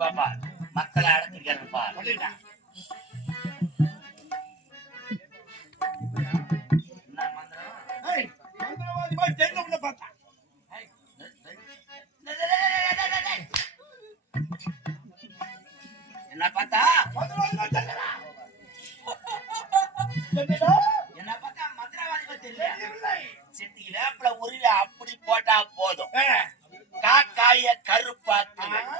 பாப்பா மக்களை அடக்கிக்கிறப்பா. என்ன மந்திரம்? மந்திரவாதி மாதிரி தெரிஞ்சவங்கள பார்த்தா என்ன பார்த்தா மந்திரவாதி மாதிரி தெரியல. என்ன பார்த்தா மந்திரவாதி மாதிரி தெரியல. சிட்டி வேப்பில உருவி அப்படி போட்டா போதும். காக்காய கருப்பாக்குவேன்.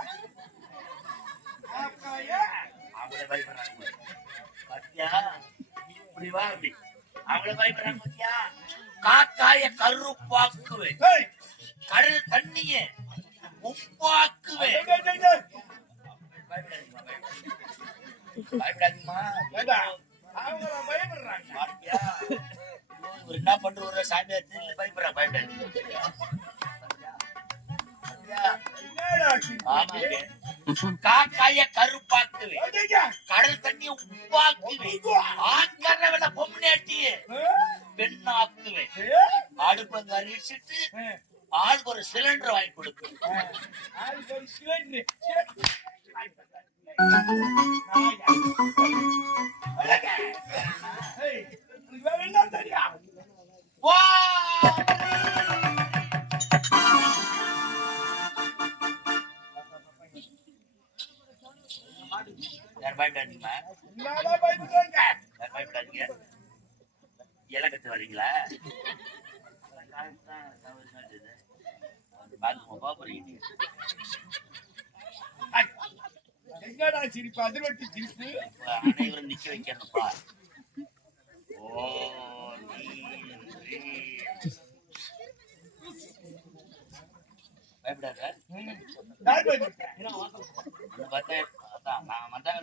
அவங்களே பயப்படுறாங்க பாத்தியா? இப்படி வா அப்படி அவங்களே பயப்படுறாங்க பாத்தியா? காக்காய கருப்பாக்குவேன். கடல் தண்ணிய உப்பாக்குவேன். பயப்படாதீங்கம்மா. பயப்படுறாங்க பாத்தியா? என்ன பண்ற சாமி பயப்படுறா. பயப்படாதீங்க. காக்காய கருப்பாக்குவேன். கடல் தண்ணிய உப்பாக்குவேன். ஆக்கறவள பொம்னாட்டிய பெண்ணாக்குவேன். அடுப்பங்க அரிசிட்டு ஆளுக்கு ஒரு சிலிண்டர் வாங்கி கொடுப்பேன். பயப்படாதீங்க. பயப்படாதீங்க. இலக்கத்து வரீங்களா? அனைவரும் நிக்க வைக்கணும்ப்பா. பயப்படாத. நான் வந்தாங்க